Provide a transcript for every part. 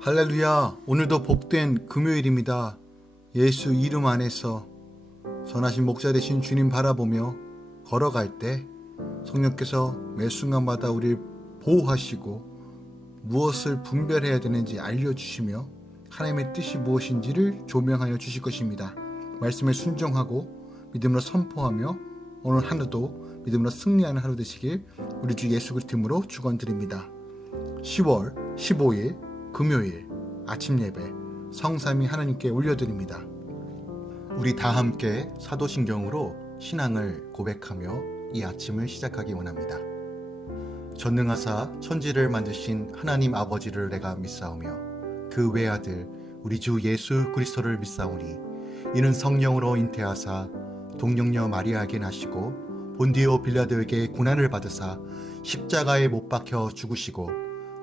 할렐루야. 오늘도 복된 금요일입니다. 예수 이름 안에서 선하신 목자 되신 주님 바라보며 걸어갈 때 성령께서 매 순간마다 우리를 보호하시고 무엇을 분별해야 되는지 알려주시며 하나님의 뜻이 무엇인지를 조명하여 주실 것입니다. 말씀에 순종하고 믿음으로 선포하며 오늘 하루도 믿음으로 승리하는 하루 되시길 우리 주 예수 그리스도 이름으로 축원드립니다. 10월 15일 금요일 아침 예배 성삼위 하나님께 올려드립니다. 우리 다 함께 사도신경으로 신앙을 고백하며 이 아침을 시작하기 원합니다. 전능하사 천지를 만드신 하나님 아버지를 내가 믿사오며 그 외아들 우리 주 예수 그리스도를 믿사오니 이는 성령으로 잉태하사 동정녀 마리아에게 나시고 본디오 빌라도에게 고난을 받으사 십자가에 못 박혀 죽으시고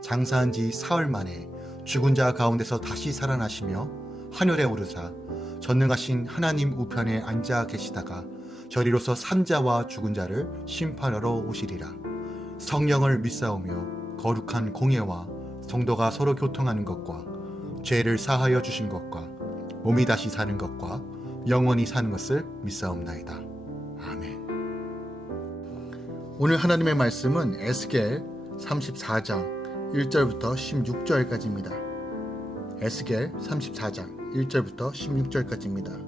장사한 지 사흘 만에 죽은 자 가운데서 다시 살아나시며 하늘에 오르사 전능하신 하나님 우편에 앉아 계시다가 저리로서 산자와 죽은 자를 심판하러 오시리라. 성령을 믿사오며 거룩한 공예와 성도가 서로 교통하는 것과 죄를 사하여 주신 것과 몸이 다시 사는 것과 영원히 사는 것을 믿사옵나이다. 아멘. 오늘 하나님의 말씀은 에스겔 34장 1절부터 16절까지입니다. 에스겔 34장 1절부터 16절까지입니다.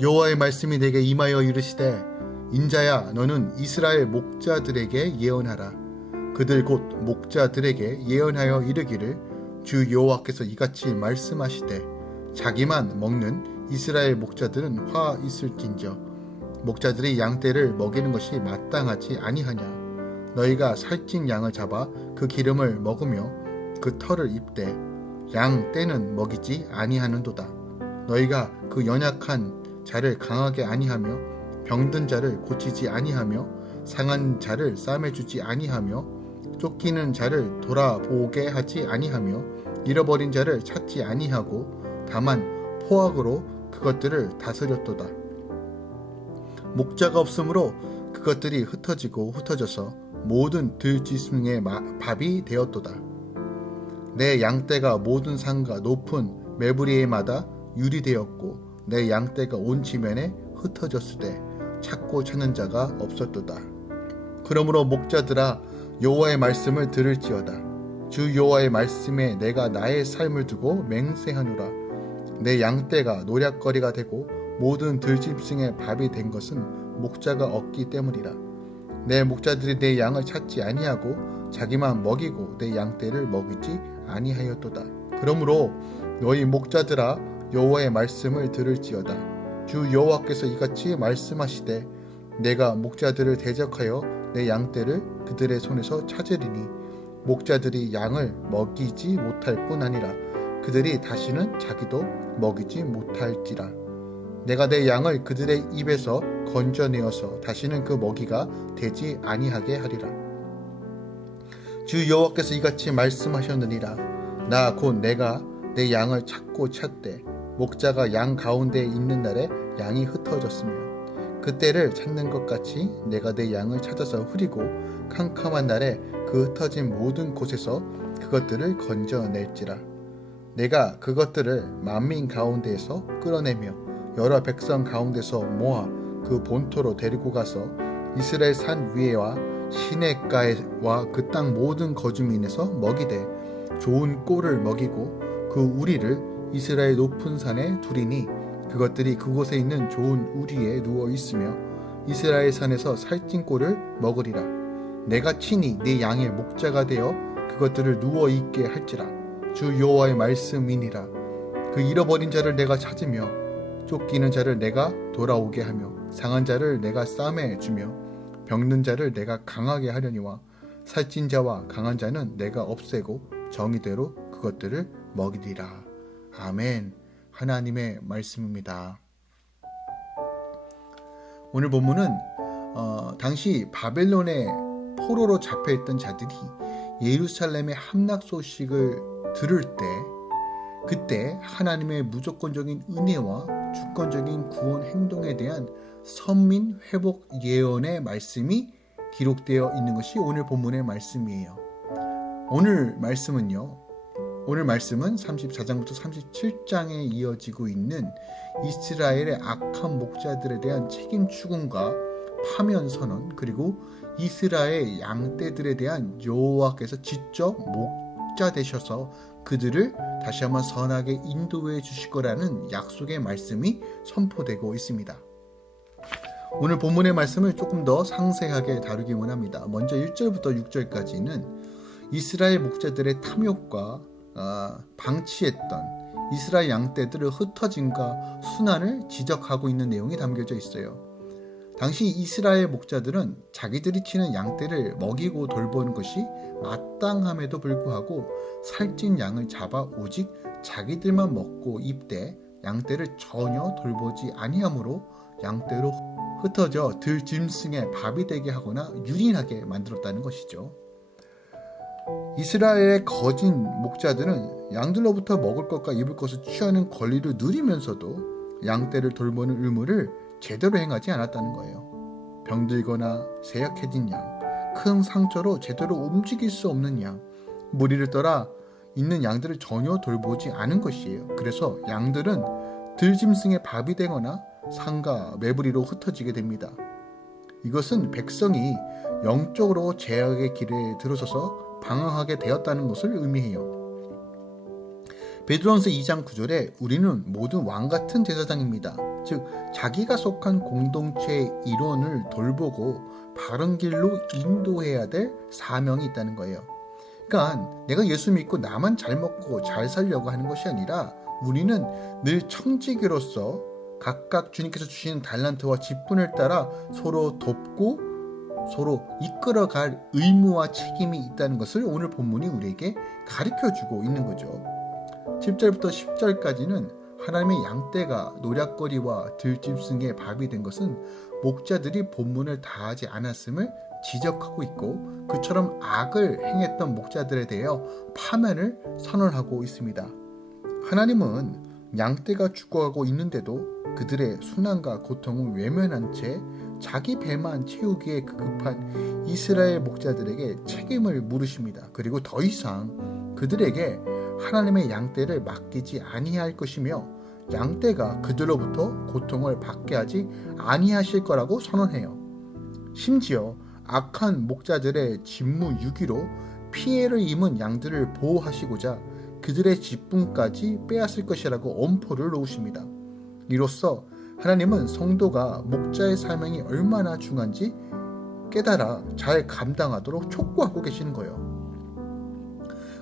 여호와의 말씀이 내게 임하여 이르시되 인자야 너는 이스라엘 목자들에게 예언하라. 그들 곧 목자들에게 예언하여 이르기를 주 여호와께서 이같이 말씀하시되 자기만 먹는 이스라엘 목자들은 화 있을진저 목자들이 양떼를 먹이는 것이 마땅하지 아니하냐. 너희가 살찐 양을 잡아 그 기름을 먹으며 그 털을 입되 양 떼는 먹이지 아니하는도다. 너희가 그 연약한 자를 강하게 아니하며 병든 자를 고치지 아니하며 상한 자를 싸매주지 아니하며 쫓기는 자를 돌아보게 하지 아니하며 잃어버린 자를 찾지 아니하고 다만 포악으로 그것들을 다스렸도다. 목자가 없으므로 그것들이 흩어지고 흩어져서 모든 들짐승의 밥이 되었도다. 내 양떼가 모든 산과 높은 메부리에마다 유리되었고 내 양떼가 온 지면에 흩어졌으되 찾고 찾는 자가 없었도다. 그러므로 목자들아 여호와의 말씀을 들을지어다. 주 여호와의 말씀에 내가 나의 삶을 두고 맹세하노라. 내 양떼가 노략거리가 되고 모든 들짐승의 밥이 된 것은 목자가 없기 때문이라. 내 목자들이 내 양을 찾지 아니하고 자기만 먹이고 내 양떼를 먹이지 아니하였도다. 그러므로 너희 목자들아 여호와의 말씀을 들을지어다. 주 여호와께서 이같이 말씀하시되 내가 목자들을 대적하여 내 양떼를 그들의 손에서 찾으리니 목자들이 양을 먹이지 못할 뿐 아니라 그들이 다시는 자기도 먹이지 못할지라. 내가 내 양을 그들의 입에서 건져내어서 다시는 그 먹이가 되지 아니하게 하리라. 주 여호와께서 이같이 말씀하셨느니라. 나 곧 내가 내 양을 찾고 찾되 목자가 양 가운데에 있는 날에 양이 흩어졌으며 그때를 찾는 것 같이 내가 내 양을 찾아서 흐리고 캄캄한 날에 그 흩어진 모든 곳에서 그것들을 건져낼지라. 내가 그것들을 만민 가운데에서 끌어내며 여러 백성 가운데서 모아 그 본토로 데리고 가서 이스라엘 산 위에와 시냇가에와 그 땅 모든 거주민에서 먹이되 좋은 꼴을 먹이고 그 우리를 이스라엘 높은 산에 두리니 그것들이 그곳에 있는 좋은 우리에 누워 있으며 이스라엘 산에서 살찐 꼴을 먹으리라. 내가 친히 네 양의 목자가 되어 그것들을 누워 있게 할지라. 주 여호와의 말씀이니라. 그 잃어버린 자를 내가 찾으며 쫓기는 자를 내가 돌아오게 하며 상한 자를 내가 싸매 주며 병든 자를 내가 강하게 하려니와 살찐 자와 강한 자는 내가 없애고 정의대로 그것들을 먹이리라. 아멘. 하나님의 말씀입니다. 오늘 본문은 당시 바벨론의 포로로 잡혀있던 자들이 예루살렘의 함락 소식을 들을 때 그때 하나님의 무조건적인 은혜와 주권적인 구원 행동에 대한 선민 회복 예언의 말씀이 기록되어 있는 것이 오늘 본문의 말씀이에요. 오늘 말씀은요, 오늘 말씀은 34장부터 37장에 이어지고 있는 이스라엘의 악한 목자들에 대한 책임 추궁과 파면 선언, 그리고 이스라엘 양떼들에 대한 여호와께서 직접 목자 되셔서 그들을 다시 한번 선하게 인도해 주실 거라는 약속의 말씀이 선포되고 있습니다. 오늘 본문의 말씀을 조금 더 상세하게 다루기 원합니다. 먼저 1절부터 6절까지는 이스라엘 목자들의 탐욕과 방치했던 이스라엘 양떼들의 흩어짐과 순환을 지적하고 있는 내용이 담겨져 있어요. 당시 이스라엘 목자들은 자기들이 치는 양떼를 먹이고 돌보는 것이 마땅함에도 불구하고 살찐 양을 잡아 오직 자기들만 먹고 입되 양떼를 전혀 돌보지 아니하므로 양떼로 흩어져 들짐승의 밥이 되게 하거나 유린하게 만들었다는 것이죠. 이스라엘의 거짓 목자들은 양들로부터 먹을 것과 입을 것을 취하는 권리를 누리면서도 양떼를 돌보는 의무를 제대로 행하지 않았다는 거예요. 병들거나 쇠약해진 양, 큰 상처로 제대로 움직일 수 없는 양, 무리를 떠나 있는 양들을 전혀 돌보지 않은 것이에요. 그래서 양들은 들짐승의 밥이 되거나 상가, 매부리로 흩어지게 됩니다. 이것은 백성이 영적으로 죄악의 길에 들어서서 방황하게 되었다는 것을 의미해요. 베드로전서 2장 9절에 우리는 모두 왕같은 제사장입니다. 즉 자기가 속한 공동체의 일원을 돌보고 바른 길로 인도해야 될 사명이 있다는 거예요. 그러니까 내가 예수 믿고 나만 잘 먹고 잘 살려고 하는 것이 아니라 우리는 늘 청지기로서 각각 주님께서 주시는 달란트와 직분을 따라 서로 돕고 서로 이끌어갈 의무와 책임이 있다는 것을 오늘 본문이 우리에게 가르쳐주고 있는 거죠. 10절부터 10절까지는 하나님의 양떼가 노략거리와 들짐승의 밥이 된 것은 목자들이 본분을 다하지 않았음을 지적하고 있고 그처럼 악을 행했던 목자들에 대하여 파면을 선언하고 있습니다. 하나님은 양떼가 죽어가고 있는데도 그들의 순환과 고통을 외면한 채 자기 배만 채우기에 급급한 이스라엘 목자들에게 책임을 물으십니다. 그리고 더 이상 그들에게 하나님의 양떼를 맡기지 아니할 것이며 양떼가 그들로부터 고통을 받게 하지 아니하실 거라고 선언해요. 심지어 악한 목자들의 직무유기로 피해를 입은 양들을 보호하시고자 그들의 직분까지 빼앗을 것이라고 엄포를 놓으십니다. 이로써 하나님은 성도가 목자의 사명이 얼마나 중요한지 깨달아 잘 감당하도록 촉구하고 계시는 거예요.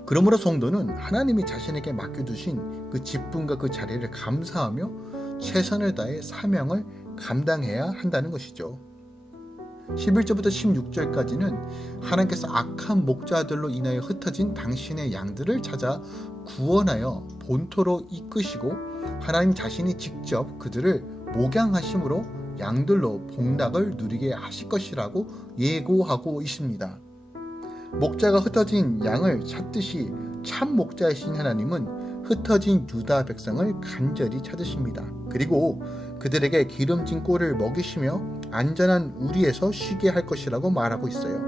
그러므로 성도는 하나님이 자신에게 맡겨두신 그 직분과 그 자리를 감사하며 최선을 다해 사명을 감당해야 한다는 것이죠. 11절부터 16절까지는 하나님께서 악한 목자들로 인하여 흩어진 당신의 양들을 찾아 구원하여 본토로 이끄시고 하나님 자신이 직접 그들을 목양하심으로 양들로 복락을 누리게 하실 것이라고 예고하고 있습니다. 목자가 흩어진 양을 찾듯이 참 목자이신 하나님은 흩어진 유다 백성을 간절히 찾으십니다. 그리고 그들에게 기름진 꼴을 먹이시며 안전한 우리에서 쉬게 할 것이라고 말하고 있어요.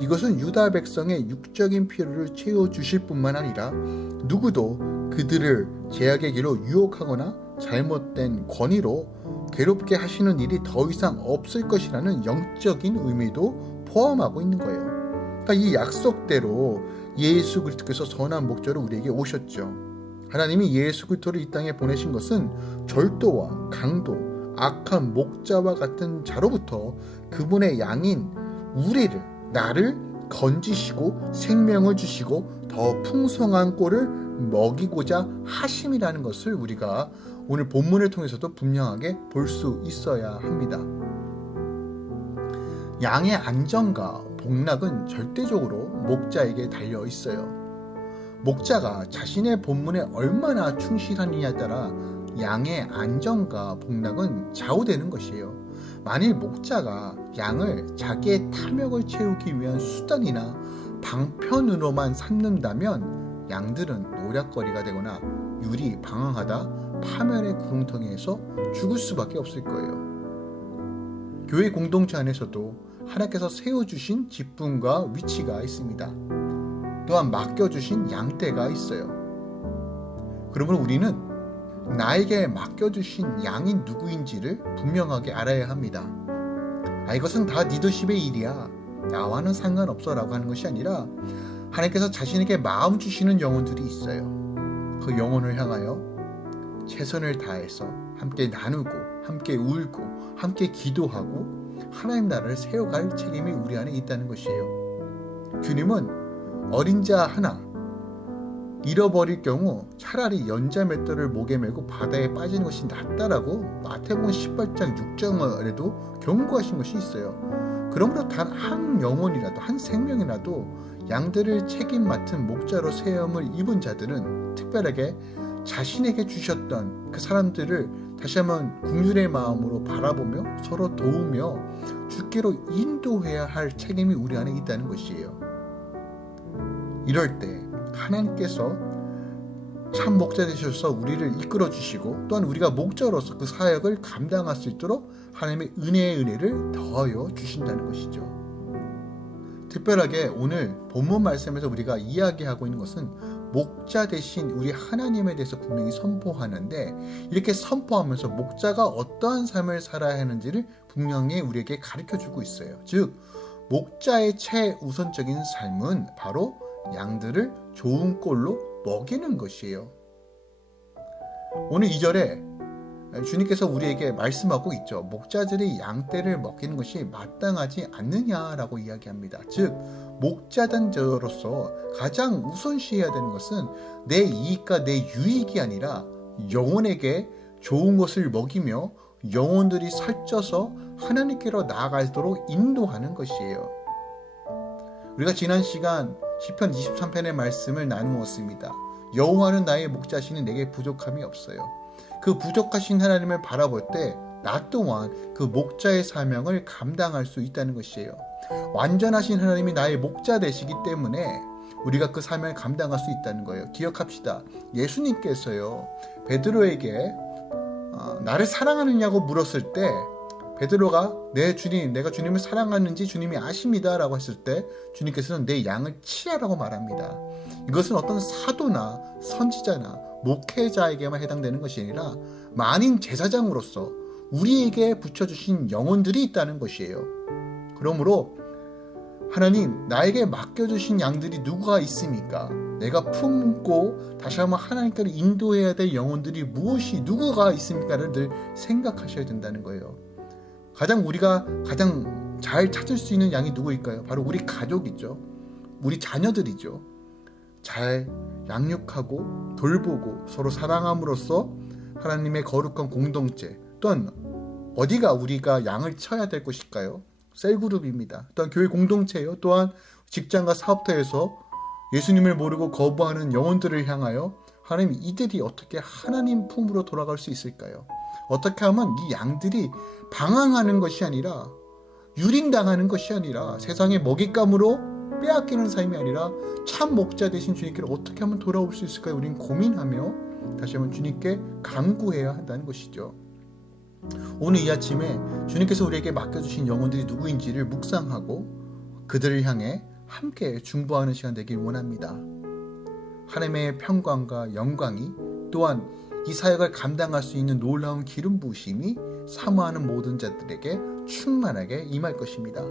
이것은 유다 백성의 육적인 필요를 채워주실 뿐만 아니라 누구도 그들을 죄악의 길로 유혹하거나 잘못된 권위로 괴롭게 하시는 일이 더 이상 없을 것이라는 영적인 의미도 포함하고 있는 거예요. 그러니까 이 약속대로 예수 그리스도께서 선한 목자로 우리에게 오셨죠. 하나님이 예수 그리스도를 이 땅에 보내신 것은 절도와 강도, 악한 목자와 같은 자로부터 그분의 양인 우리를, 나를 건지시고 생명을 주시고 더 풍성한 꼴을 먹이고자 하심이라는 것을 우리가 오늘 본문을 통해서도 분명하게 볼 수 있어야 합니다. 양의 안전과 복락은 절대적으로 목자에게 달려 있어요. 목자가 자신의 본분에 얼마나 충실하느냐에 따라 양의 안전과 복락은 좌우되는 것이에요. 만일 목자가 양을 자기의 탐욕을 채우기 위한 수단이나 방편으로만 삼는다면 양들은 노략거리가 되거나 유리 방황하다 파멸의 구렁텅이에서 죽을 수밖에 없을 거예요. 교회 공동체 안에서도 하나님께서 세워주신 직분과 위치가 있습니다. 또한 맡겨주신 양떼가 있어요. 그러므로 우리는 나에게 맡겨주신 양이 누구인지를 분명하게 알아야 합니다. 이것은 다 리더십의 일이야, 나와는 상관없어 라고 하는 것이 아니라 하나님께서 자신에게 마음 주시는 영혼들이 있어요. 그 영혼을 향하여 최선을 다해서 함께 나누고 함께 울고 함께 기도하고 하나님 나라를 세워갈 책임이 우리 안에 있다는 것이에요. 주님은 어린 자 하나 잃어버릴 경우 차라리 연자맷돌을 목에 메고 바다에 빠지는 것이 낫다라고 마태복음 18장 6절에도 경고하신 것이 있어요. 그러므로 단 한 영혼이라도, 한 생명이라도 양들을 책임 맡은 목자로 세움을 입은 자들은 특별하게 자신에게 주셨던 그 사람들을 다시 한번 긍휼의 마음으로 바라보며 서로 도우며 주께로 인도해야 할 책임이 우리 안에 있다는 것이에요. 이럴 때 하나님께서 참 목자 되셔서 우리를 이끌어 주시고 또한 우리가 목자로서 그 사역을 감당할 수 있도록 하나님의 은혜의 은혜를 더하여 주신다는 것이죠. 특별하게 오늘 본문 말씀에서 우리가 이야기하고 있는 것은 목자 대신 우리 하나님에 대해서 분명히 선포하는데, 이렇게 선포하면서 목자가 어떠한 삶을 살아야 하는지를 분명히 우리에게 가르쳐주고 있어요. 즉 목자의 최우선적인 삶은 바로 양들을 좋은 꼴로 먹이는 것이에요. 오늘 2절에 주님께서 우리에게 말씀하고 있죠. 목자들이 양떼를 먹이는 것이 마땅하지 않느냐라고 이야기합니다. 즉 목자단 자로서 가장 우선시해야 되는 것은 내 이익과 내 유익이 아니라 영혼에게 좋은 것을 먹이며 영혼들이 살쪄서 하나님께로 나아가도록 인도하는 것이에요. 우리가 지난 시간 시편 23편의 말씀을 나누었습니다. 여호와는 나의 목자시니 내게 부족함이 없어요. 그 부족하신 하나님을 바라볼 때 나 또한 그 목자의 사명을 감당할 수 있다는 것이에요. 완전하신 하나님이 나의 목자 되시기 때문에 우리가 그 사명을 감당할 수 있다는 거예요. 기억합시다. 예수님께서요 베드로에게 나를 사랑하느냐고 물었을 때 베드로가 네 주님, 내가 주님을 사랑하는지 주님이 아십니다 라고 했을 때 주님께서는 내 양을 치라라고 말합니다. 이것은 어떤 사도나 선지자나 목회자에게만 해당되는 것이 아니라 만인 제사장으로서 우리에게 붙여주신 영혼들이 있다는 것이에요. 그러므로 하나님, 나에게 맡겨주신 양들이 누가 있습니까? 내가 품고 다시 한번 하나님께로 인도해야 될 영혼들이 누구가 있습니까를 늘 생각하셔야 된다는 거예요. 우리가 가장 잘 찾을 수 있는 양이 누구일까요? 바로 우리 가족이죠. 우리 자녀들이죠. 잘 양육하고 돌보고 서로 사랑함으로써 하나님의 거룩한 공동체, 또한 어디가 우리가 양을 쳐야 될 것일까요? 셀그룹입니다. 또한 교회 공동체예요. 또한 직장과 사업터에서 예수님을 모르고 거부하는 영혼들을 향하여 하나님, 이들이 어떻게 하나님 품으로 돌아갈 수 있을까요? 어떻게 하면 이 양들이 방황하는 것이 아니라 유린당하는 것이 아니라 세상의 먹잇감으로 빼앗기는 삶이 아니라 참 목자 되신 주님께로 어떻게 하면 돌아올 수 있을까요? 우리는 고민하며 다시 한번 주님께 간구해야 한다는 것이죠. 오늘 이 아침에 주님께서 우리에게 맡겨주신 영혼들이 누구인지를 묵상하고 그들을 향해 함께 중보하는 시간 되길 원합니다. 하나님의 평강과 영광이 또한 이 사역을 감당할 수 있는 놀라운 기름 부으심이 사모하는 모든 자들에게 충만하게 임할 것입니다.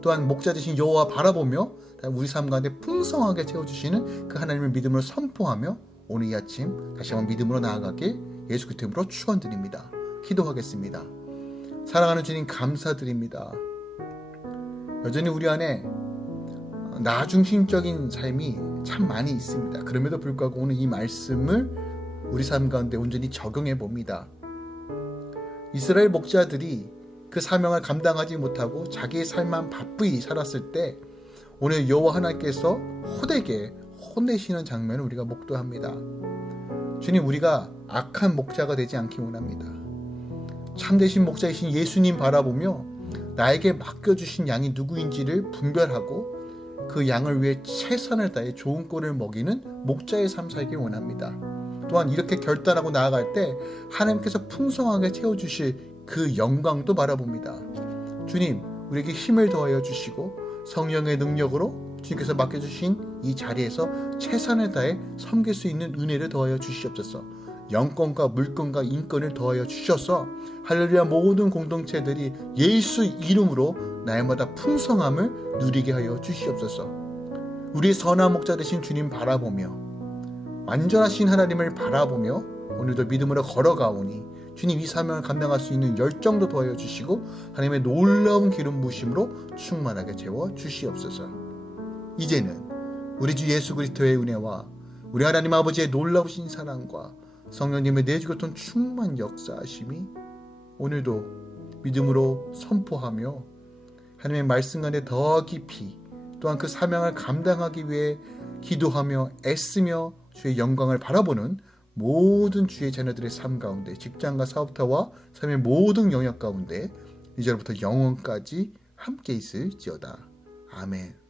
또한 목자 되신 여호와 바라보며 우리 삶 가운데 풍성하게 채워주시는 그 하나님을 믿음으로 선포하며 오늘 이 아침 다시 한번 믿음으로 나아가길 예수 그리스도 이름으로 축원드립니다. 기도하겠습니다. 사랑하는 주님, 감사드립니다. 여전히 우리 안에 나 중심적인 삶이 참 많이 있습니다. 그럼에도 불구하고 오늘 이 말씀을 우리 삶 가운데 온전히 적용해 봅니다. 이스라엘 목자들이 그 사명을 감당하지 못하고 자기의 삶만 바쁘게 살았을 때 오늘 여호와 하나님께서 호되게 혼내시는 장면을 우리가 목도합니다. 주님, 우리가 악한 목자가 되지 않기 원합니다. 참되신 목자이신 예수님 바라보며 나에게 맡겨주신 양이 누구인지를 분별하고 그 양을 위해 최선을 다해 좋은 꼴을 먹이는 목자의 삶 살기 원합니다. 또한 이렇게 결단하고 나아갈 때 하나님께서 풍성하게 채워주실 그 영광도 바라봅니다. 주님, 우리에게 힘을 더하여 주시고 성령의 능력으로 주님께서 맡겨주신 이 자리에서 최선을 다해 섬길 수 있는 은혜를 더하여 주시옵소서. 영권과 물권과 인권을 더하여 주셔서 할렐루야 모든 공동체들이 예수 이름으로 날마다 풍성함을 누리게 하여 주시옵소서. 우리의 선한 목자 되신 주님 바라보며 완전하신 하나님을 바라보며 오늘도 믿음으로 걸어가오니 주님 이 사명을 감당할 수 있는 열정도 더하여 주시고 하나님의 놀라운 기름 부으심으로 충만하게 채워 주시옵소서. 이제는 우리 주 예수 그리스도의 은혜와 우리 하나님 아버지의 놀라우신 사랑과 성령님의 내주교통 충만 역사하심이 오늘도 믿음으로 선포하며 하나님의 말씀 안에 더 깊이 또한 그 사명을 감당하기 위해 기도하며 애쓰며 주의 영광을 바라보는 모든 주의 자녀들의 삶 가운데 직장과 사업터와 삶의 모든 영역 가운데 이제부터 영원까지 함께 있을지어다. 아멘.